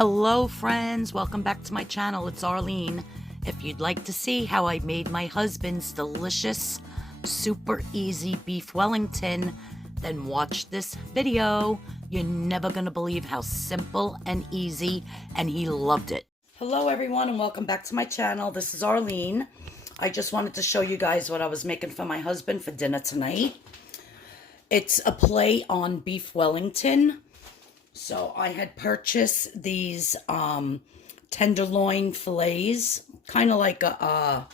Hello friends, welcome back to my channel. It's Arlene. If you'd like to see how I made my husband's delicious, super easy beef Wellington, then watch this video. You're never gonna believe how simple and easy, and he loved it. Hello everyone and welcome back to my channel. This is Arlene. I just wanted to show you guys what I was making for my husband for dinner tonight. It's a play on beef Wellington. So I had purchased these tenderloin fillets, kind of like a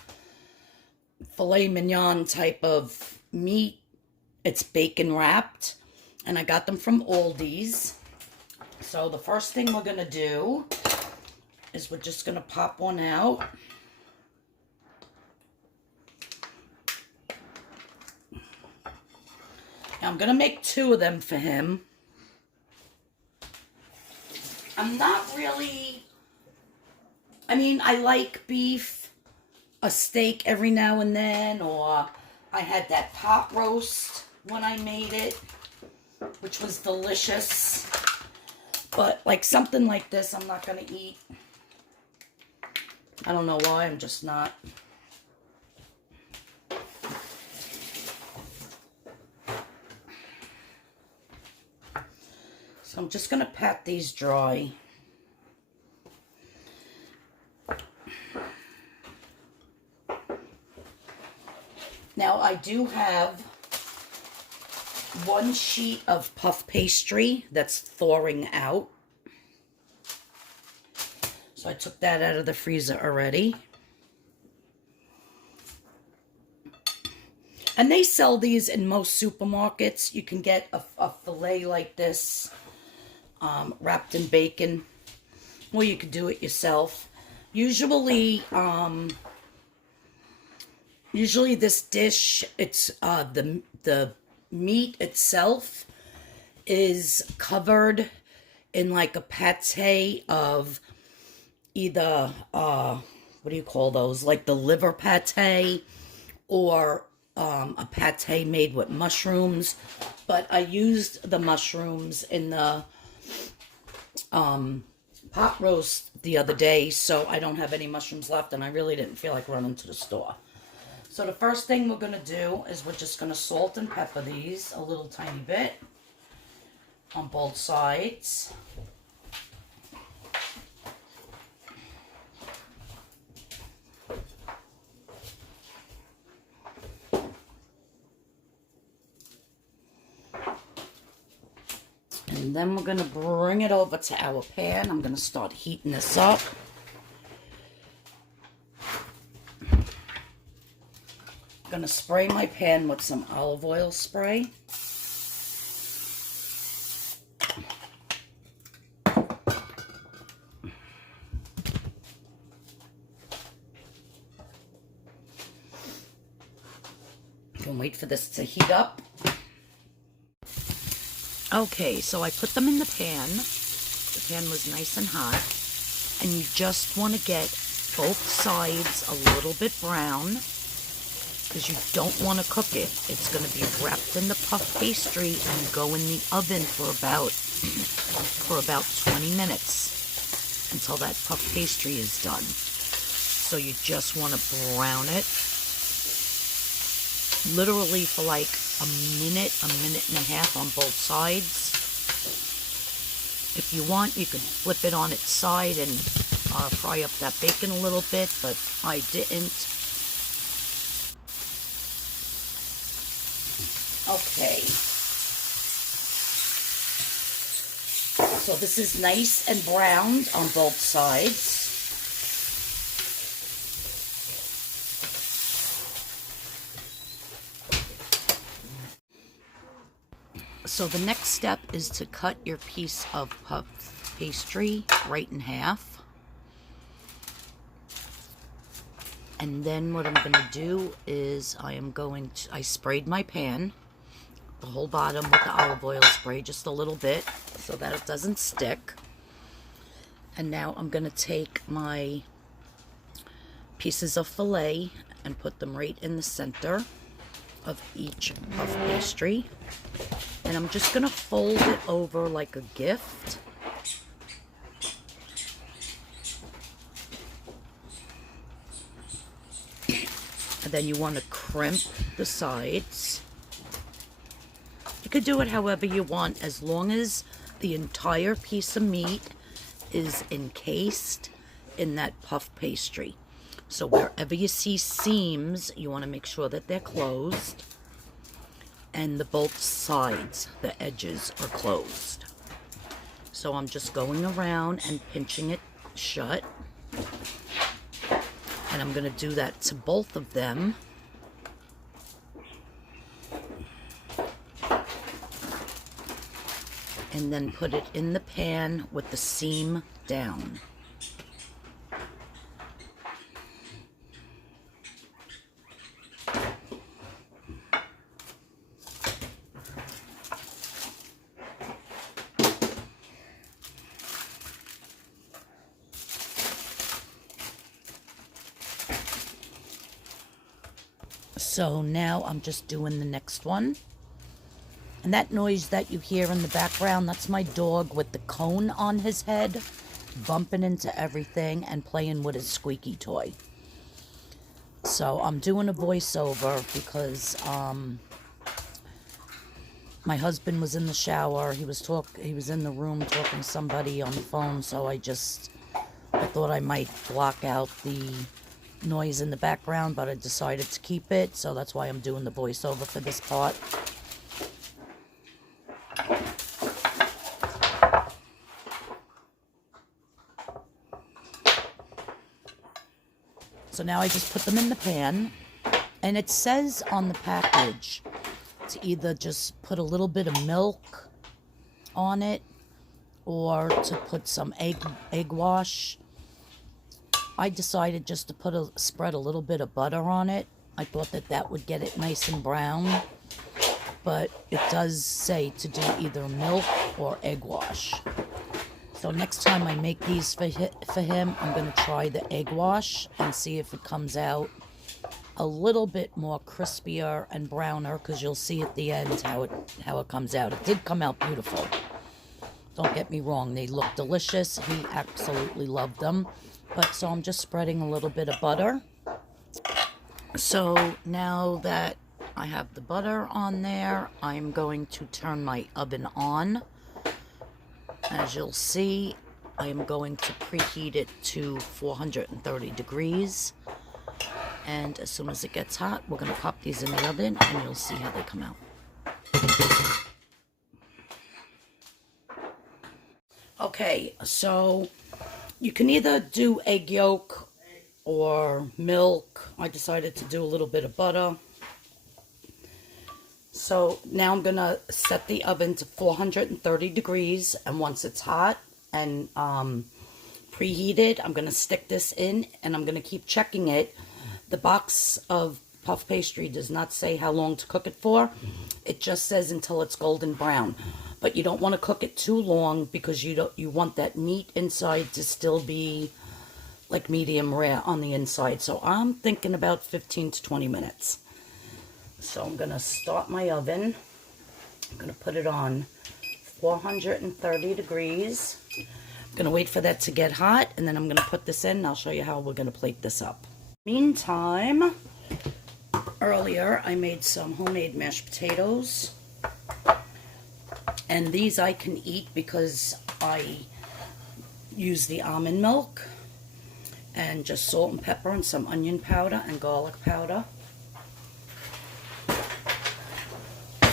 filet mignon type of meat. It's bacon wrapped, and I got them from Aldi's. So the first thing we're going to do is we're just going to pop one out. Now I'm going to make two of them for him. I'm not really, I like beef, a steak every now and then, or I had that pot roast when I made it, which was delicious. But like something like this, I'm not going to eat. I don't know why, I'm just not. So I'm just going to pat these dry. Now I do have one sheet of puff pastry that's thawing out. So I took that out of the freezer already. And they sell these in most supermarkets. You can get a fillet like this. Wrapped in bacon, or you could do it yourself. Usually this dish, it's the meat itself is covered in like a pate of either what do you call those, like the liver pate, or a pate made with mushrooms. But I used the mushrooms in the pot roast the other day, so I don't have any mushrooms left, and I really didn't feel like running to the store. So the first thing we're going to do is we're just going to salt and pepper these a little tiny bit on both sides. And then we're going to bring it over to our pan. I'm going to start heating this up. I'm going to spray my pan with some olive oil spray. You can wait for this to heat up. Okay, so I put them in the pan. The pan was nice and hot. And you just want to get both sides a little bit brown, because you don't want to cook it. It's going to be wrapped in the puff pastry and go in the oven for about 20 minutes until that puff pastry is done. So you just want to brown it literally for like a minute and a half on both sides. If you want, you could flip it on its side and fry up that bacon a little bit, but I didn't. Okay. So this is nice and browned on both sides. So the next step is to cut your piece of puff pastry right in half. And then what I'm going to do is I sprayed my pan, the whole bottom with the olive oil spray, just a little bit so that it doesn't stick. And now I'm going to take my pieces of filet and put them right in the center of each puff pastry. And I'm just going to fold it over like a gift. And then you want to crimp the sides. You could do it however you want, as long as the entire piece of meat is encased in that puff pastry. So wherever you see seams, you want to make sure that they're closed. And both sides, the edges, are closed. So I'm just going around and pinching it shut. And I'm going to do that to both of them. And then put it in the pan with the seam down. So now I'm just doing the next one. And that noise that you hear in the background, that's my dog with the cone on his head, bumping into everything and playing with his squeaky toy. So I'm doing a voiceover because my husband was in the shower. He was in the room talking to somebody on the phone, so I thought I might block out the noise in the background, but I decided to keep it, so that's why I'm doing the voiceover for this part. So now I just put them in the pan, and it says on the package to either just put a little bit of milk on it or to put some egg wash. I decided just to spread a little bit of butter on it. I thought that would get it nice and brown, but it does say to do either milk or egg wash. So next time I make these for him, I'm going to try the egg wash and see if it comes out a little bit more crispier and browner, because you'll see at the end how it comes out. It did come out beautiful. Don't get me wrong, they look delicious. He absolutely loved them. So I'm just spreading a little bit of butter. So now that I have the butter on there, I'm going to turn my oven on. As you'll see, I am going to preheat it to 430 degrees. And as soon as it gets hot, we're going to pop these in the oven and you'll see how they come out. Okay, so you can either do egg yolk or milk. I decided to do a little bit of butter. So now I'm going to set the oven to 430 degrees, and once it's hot and preheated, I'm going to stick this in and I'm going to keep checking it. The box of puff pastry does not say how long to cook it for. It just says until it's golden brown. But you don't want to cook it too long because you want that meat inside to still be like medium rare on the inside. So I'm thinking about 15 to 20 minutes. So I'm going to start my oven. I'm going to put it on 430 degrees. I'm going to wait for that to get hot, and then I'm going to put this in, and I'll show you how we're going to plate this up. Meantime, earlier I made some homemade mashed potatoes. And these I can eat because I use the almond milk and just salt and pepper and some onion powder and garlic powder.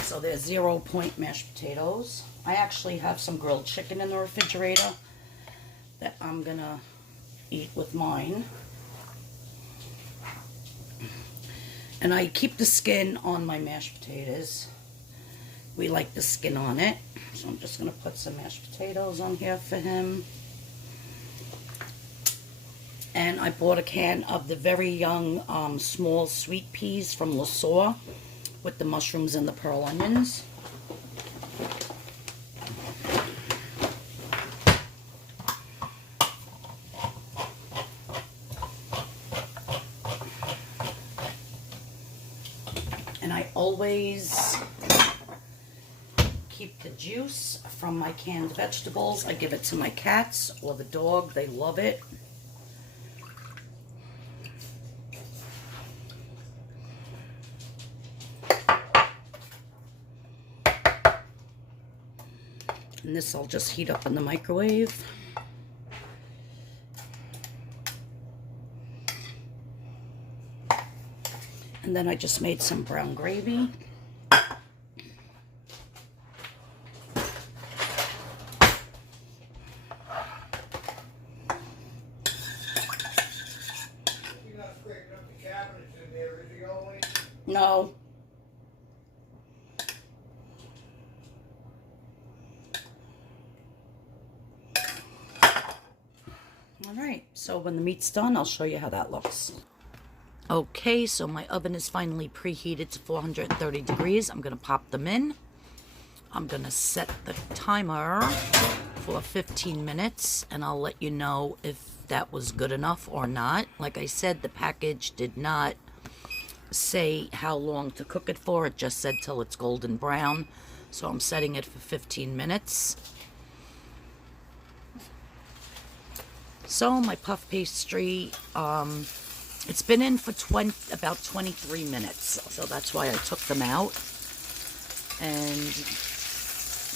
So they're 0 point mashed potatoes. I actually have some grilled chicken in the refrigerator that I'm gonna eat with mine. And I keep the skin on my mashed potatoes. We like the skin on it. So I'm just gonna put some mashed potatoes on here for him. And I bought a can of the very young small sweet peas from LaSaw with the mushrooms and the pearl onions. And I always keep the juice from my canned vegetables. I give it to my cats or the dog. They love it. And this I'll just heat up in the microwave. And then I just made some brown gravy. No. All right, so when the meat's done, I'll show you how that looks. Okay, so my oven is finally preheated to 430 degrees. I'm going to pop them in. I'm going to set the timer for 15 minutes, and I'll let you know if that was good enough or not. Like I said, the package did not say how long to cook it for. It just said till it's golden brown. So I'm setting it for 15 minutes. So my puff pastry, it's been in for about 23 minutes. So that's why I took them out. And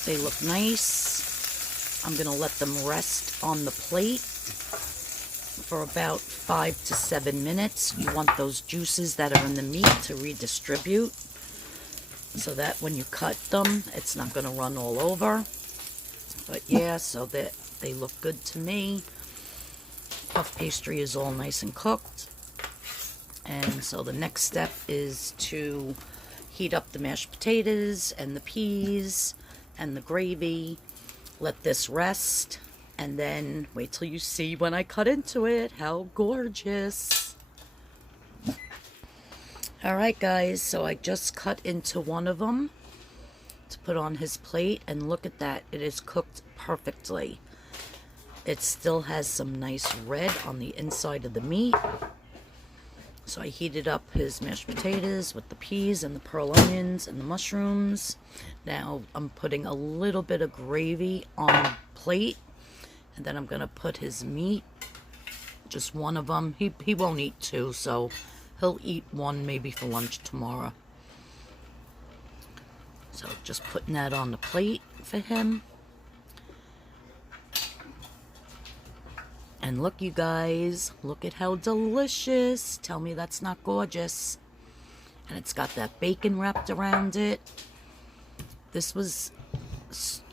they look nice. I'm going to let them rest on the plate for about 5 to 7 minutes. You want those juices that are in the meat to redistribute so that when you cut them, it's not going to run all over. But yeah, so that they look good to me. Puff pastry is all nice and cooked. And so the next step is to heat up the mashed potatoes and the peas and the gravy. Let this rest. And then wait till you see when I cut into it. How gorgeous. Alright guys, so I just cut into one of them to put on his plate. And look at that. It is cooked perfectly. It still has some nice red on the inside of the meat. So I heated up his mashed potatoes with the peas and the pearl onions and the mushrooms. Now I'm putting a little bit of gravy on the plate. And then I'm going to put his meat, just one of them. He won't eat two, so he'll eat one maybe for lunch tomorrow. So just putting that on the plate for him. And look, you guys, look at how delicious. Tell me that's not gorgeous. And it's got that bacon wrapped around it. This was...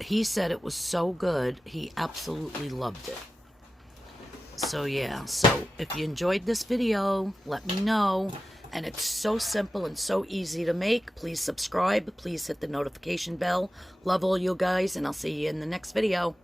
He said it was so good. He absolutely loved it. So yeah, so if you enjoyed this video, let me know. And it's so simple and so easy to make. Please subscribe. Please hit the notification bell. Love all you guys, and I'll see you in the next video.